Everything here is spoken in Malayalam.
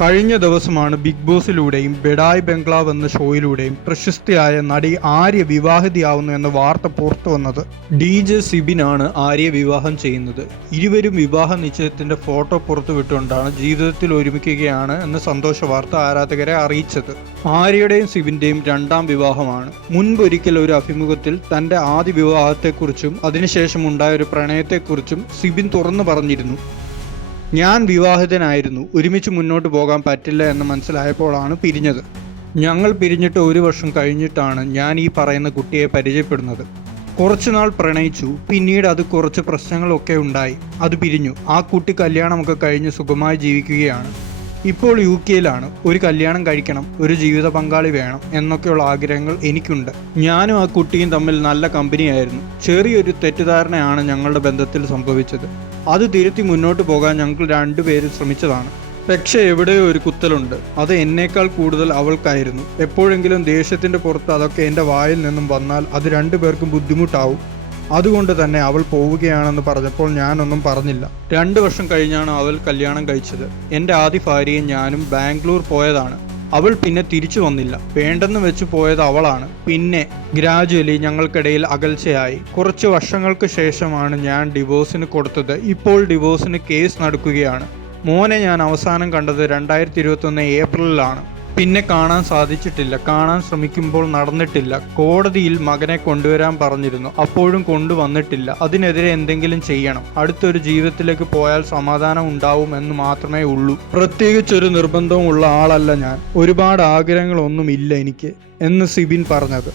കഴിഞ്ഞ ദിവസമാണ് ബിഗ് ബോസിലൂടെയും ബെഡായ് ബംഗ്ലാവ് എന്ന ഷോയിലൂടെയും പ്രശസ്തിയായ നടി ആര്യ വിവാഹിതയാവുന്നു എന്ന വാർത്ത പുറത്തു വന്നത്. DJ സിബിനാണ് ആര്യയെ വിവാഹം ചെയ്യുന്നത്. ഇരുവരും വിവാഹ നിശ്ചയത്തിന്റെ ഫോട്ടോ പുറത്തുവിട്ടുകൊണ്ടാണ് ജീവിതത്തിൽ ഒരുമിക്കുകയാണ് എന്ന സന്തോഷ വാർത്ത ആരാധകരെ അറിയിച്ചത്. ആര്യയുടെയും സിബിന്റെയും രണ്ടാം വിവാഹമാണ്. മുൻപൊരിക്കൽ ഒരു അഭിമുഖത്തിൽ തന്റെ ആദ്യ വിവാഹത്തെക്കുറിച്ചും അതിനുശേഷം ഉണ്ടായ ഒരു പ്രണയത്തെക്കുറിച്ചും സിബിൻ തുറന്നു പറഞ്ഞിരുന്നു. ഞാൻ വിവാഹിതനായിരുന്നു, ഒരുമിച്ച് മുന്നോട്ട് പോകാൻ പറ്റില്ല എന്ന് മനസ്സിലായപ്പോഴാണ് പിരിഞ്ഞത്. ഞങ്ങൾ പിരിഞ്ഞിട്ട് 1 വർഷം കഴിഞ്ഞിട്ടാണ് ഞാൻ ഈ പറയുന്ന കുട്ടിയെ പരിചയപ്പെടുന്നത്. കുറച്ചുനാൾ പ്രണയിച്ചു, പിന്നീട് അത് കുറച്ച് പ്രശ്നങ്ങളൊക്കെ ഉണ്ടായി, അത് പിരിഞ്ഞു. ആ കുട്ടി കല്യാണമൊക്കെ കഴിഞ്ഞ് സുഖമായി ജീവിക്കുകയാണ്. ഇപ്പോൾ UK-യിലാണ്. ഒരു കല്യാണം കഴിക്കണം, ഒരു ജീവിത പങ്കാളി വേണം എന്നൊക്കെയുള്ള ആഗ്രഹങ്ങൾ എനിക്കുണ്ട്. ഞാനും ആ കുട്ടിയും തമ്മിൽ നല്ല കമ്പനിയായിരുന്നു. ചെറിയൊരു തെറ്റിദ്ധാരണയാണ് ഞങ്ങളുടെ ബന്ധത്തിൽ സംഭവിച്ചത്. അത് തിരുത്തി മുന്നോട്ട് പോകാൻ ഞങ്ങൾ രണ്ടുപേരും ശ്രമിച്ചതാണ്. പക്ഷേ എവിടെയോ ഒരു കുത്തലുണ്ട്. അത് എന്നേക്കാൾ കൂടുതൽ അവൾക്കായിരുന്നു. എപ്പോഴെങ്കിലും ദേഷ്യത്തിന്റെ പുറത്ത് അതൊക്കെ എൻ്റെ വായിൽ നിന്നും വന്നാൽ അത് രണ്ടുപേർക്കും ബുദ്ധിമുട്ടാവും. അതുകൊണ്ട് തന്നെ അവൾ പോവുകയാണെന്ന് പറഞ്ഞപ്പോൾ ഞാനൊന്നും പറഞ്ഞില്ല. 2 വർഷം കഴിഞ്ഞാണ് അവൾ കല്യാണം കഴിച്ചത്. എൻ്റെ ആദ്യ ഭാര്യയും ഞാനും ബാംഗ്ലൂർ പോയതാണ്. അവൾ പിന്നെ തിരിച്ചു വന്നില്ല. വേണ്ടെന്ന് വെച്ച് പോയത് അവളാണ്. പിന്നെ ഗ്രാജുവലി ഞങ്ങൾക്കിടയിൽ അകൽച്ചയായി. കുറച്ച് വർഷങ്ങൾക്ക് ശേഷമാണ് ഞാൻ ഡിവോഴ്സിന് കൊടുത്തത്. ഇപ്പോൾ ഡിവോഴ്സിന് കേസ് നടക്കുകയാണ്. മോനെ ഞാൻ അവസാനം കണ്ടത് 2021 ഏപ്രിലിലാണ്. പിന്നെ കാണാൻ സാധിച്ചിട്ടില്ല. കാണാൻ ശ്രമിക്കുമ്പോൾ നടന്നിട്ടില്ല. കോടതിയിൽ മകനെ കൊണ്ടുവരാൻ പറഞ്ഞിരുന്നു, അപ്പോഴും കൊണ്ടുവന്നിട്ടില്ല. അതിനെതിരെ എന്തെങ്കിലും ചെയ്യണം. അടുത്തൊരു ജീവിതത്തിലേക്ക് പോയാൽ സമാധാനം ഉണ്ടാവും എന്ന് മാത്രമേ ഉള്ളൂ. പ്രത്യേകിച്ചൊരു നിർബന്ധവും ഉള്ള ആളല്ല ഞാൻ. ഒരുപാട് ആഗ്രഹങ്ങളൊന്നുമില്ല എനിക്ക് എന്ന് സിബിൻ പറഞ്ഞത്.